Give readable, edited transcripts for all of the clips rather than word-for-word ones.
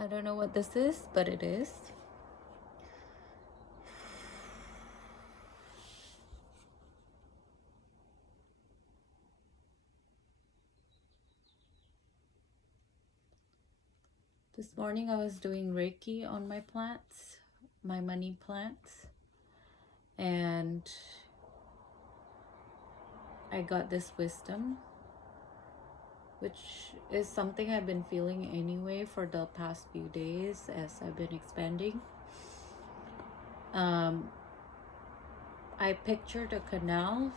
I don't know what this is, but it is. This morning I was doing Reiki on my plants, my money plants, and I got this wisdom, which is something I've been feeling anyway for the past few days as I've been expanding. I pictured a canal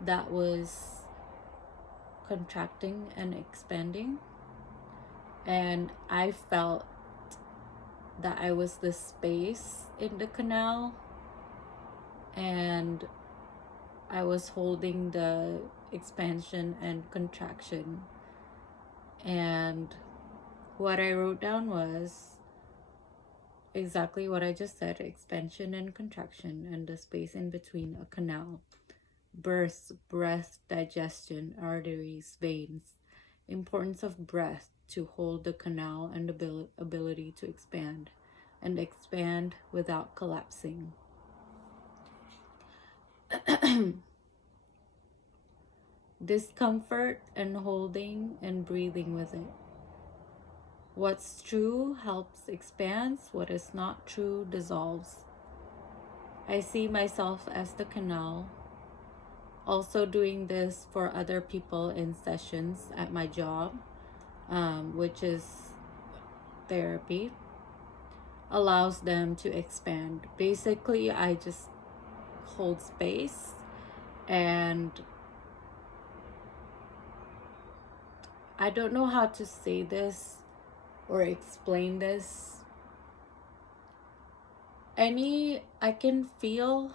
that was contracting and expanding, and I felt that I was the space in the canal, and I was holding the expansion and contraction. And what I wrote down was exactly what I just said: expansion and contraction, and the space in between a canal. Birth, breath, digestion, arteries, veins. Importance of breath to hold the canal and ability to expand, and expand without collapsing. Discomfort and holding and breathing with it. What's true helps expands, what is not true dissolves. I see myself as the canal. Also doing this for other people in sessions at my job, which is therapy, allows them to expand. Basically, I just hold space, and I don't know how to say this or explain this. I can feel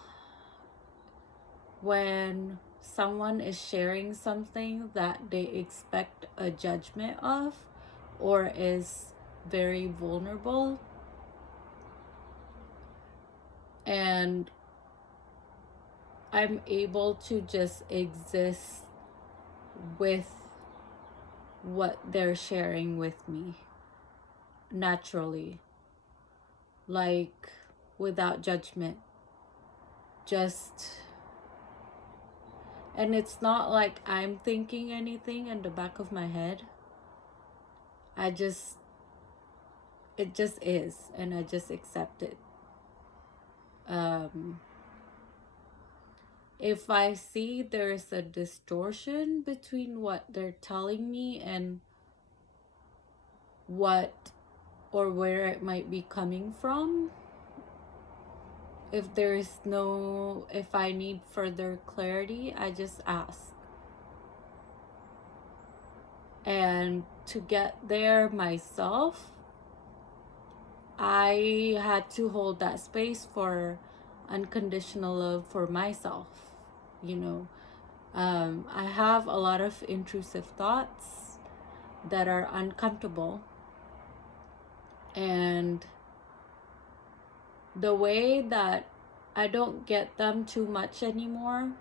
when someone is sharing something that they expect a judgment of or is very vulnerable, and I'm able to just exist with what they're sharing with me naturally, like without judgment. And it's not like I'm thinking anything in the back of my head. It just is, and I just accept it. If I see there's a distortion between what they're telling me and what or where it might be coming from, if I need further clarity, I just ask. And to get there myself, I had to hold that space for unconditional love for myself. I have a lot of intrusive thoughts that are uncomfortable, and the way that I don't get them too much anymore,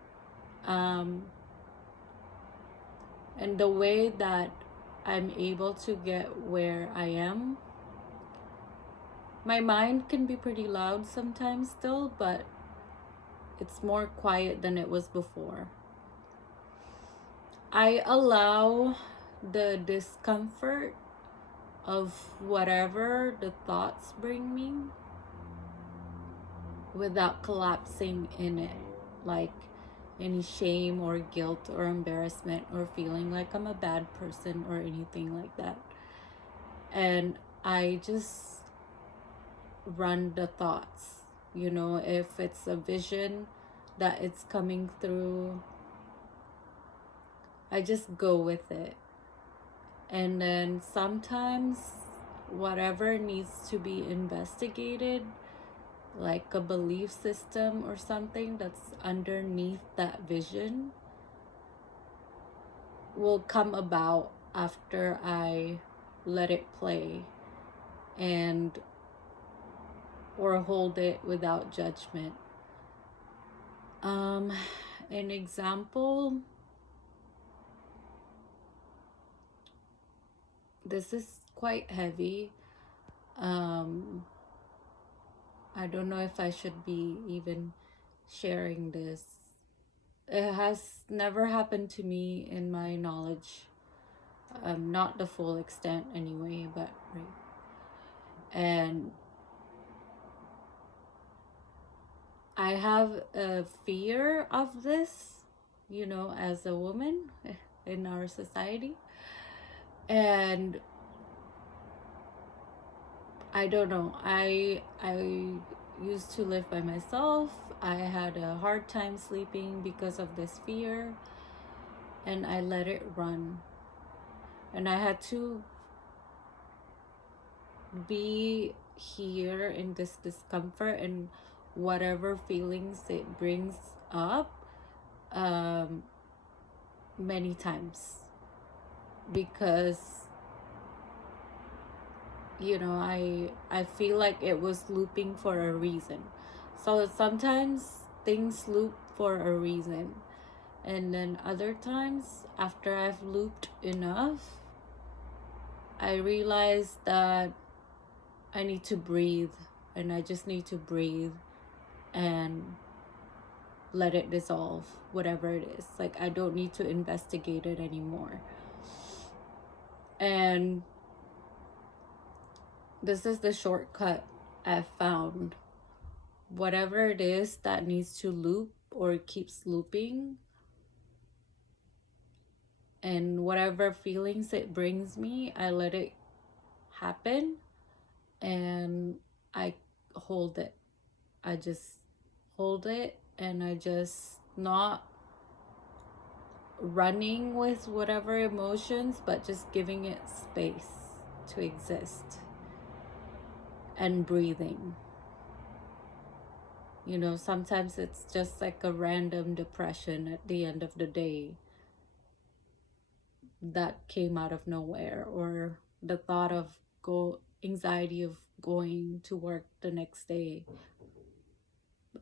and the way that I'm able to get where I am, my mind can be pretty loud sometimes still, but it's more quiet than it was before. I allow the discomfort of whatever the thoughts bring me without collapsing in it, like any shame or guilt or embarrassment or feeling like I'm a bad person or anything like that. And I just run the thoughts. If it's a vision that it's coming through, I just go with it. And then sometimes whatever needs to be investigated, like a belief system or something that's underneath that vision, will come about after I let it play or hold it without judgment. An example, this is quite heavy. I don't know if I should be even sharing this. It has never happened to me in my knowledge. Not the full extent anyway, but right. And I have a fear of this, as a woman in our society. And I don't know. I used to live by myself. I had a hard time sleeping because of this fear, and I let it run. And I had to be here in this discomfort and whatever feelings it brings up many times, because I feel like it was looping for a reason. So sometimes things loop for a reason, and then other times after I've looped enough, I realize that I need to breathe, and I just need to breathe and let it dissolve, whatever it is. Like, I don't need to investigate it anymore. And this is the shortcut I've found. Whatever it is that needs to loop or keeps looping, and whatever feelings it brings me, I let it happen, and I hold it. I just hold it, and I just not running with whatever emotions, but just giving it space to exist and breathing. Sometimes it's just like a random depression at the end of the day that came out of nowhere, or the thought of anxiety of going to work the next day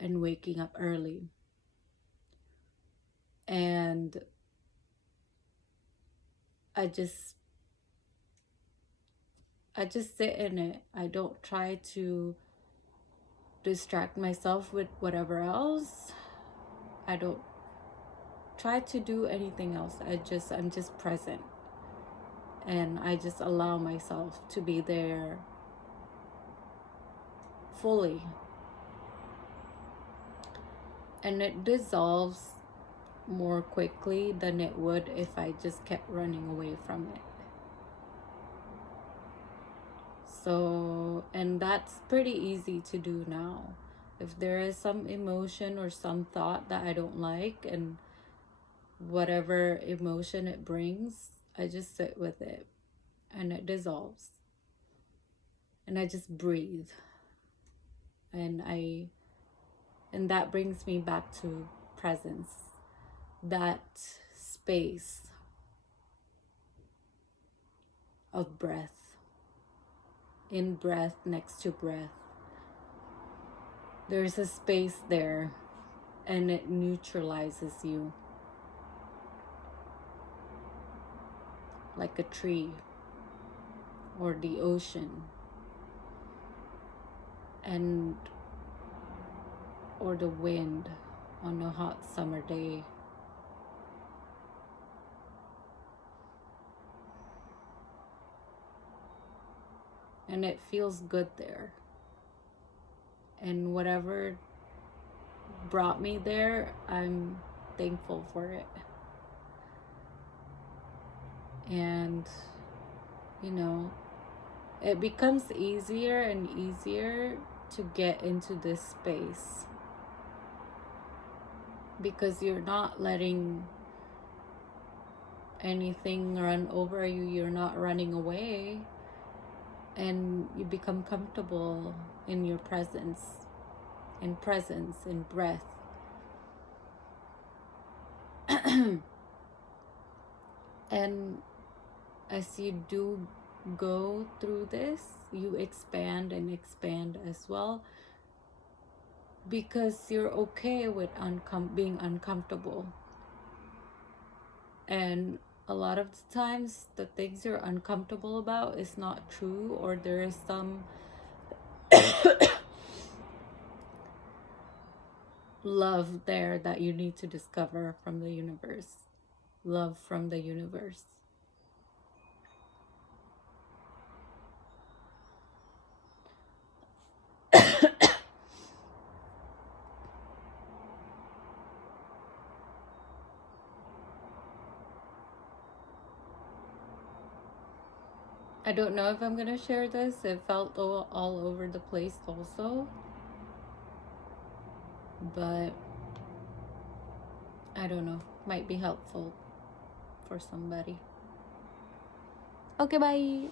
and waking up early. And I just sit in it. I don't try to distract myself with whatever else. I don't try to do anything else. I'm just present, and I just allow myself to be there fully. And it dissolves more quickly than it would if I just kept running away from it. So, and that's pretty easy to do now. If there is some emotion or some thought that I don't like, and whatever emotion it brings, I just sit with it, and it dissolves. And I just breathe. And that brings me back to presence, that space of breath. In breath, next to breath, there's a space there, and it neutralizes you, like a tree or the ocean, or the wind on a hot summer day. And it feels good there. And whatever brought me there, I'm thankful for it. And, it becomes easier and easier to get into this space, because you're not letting anything run over you. You're not running away. And you become comfortable in your presence, in breath. And as you do go through this, you expand and expand as well, because you're okay with being uncomfortable. And a lot of the times the things you're uncomfortable about is not true, or there is some love there that you need to discover from the universe. Love from the universe. I don't know if I'm gonna share this. It felt all over the place also. But I don't know. Might be helpful for somebody. Okay, bye.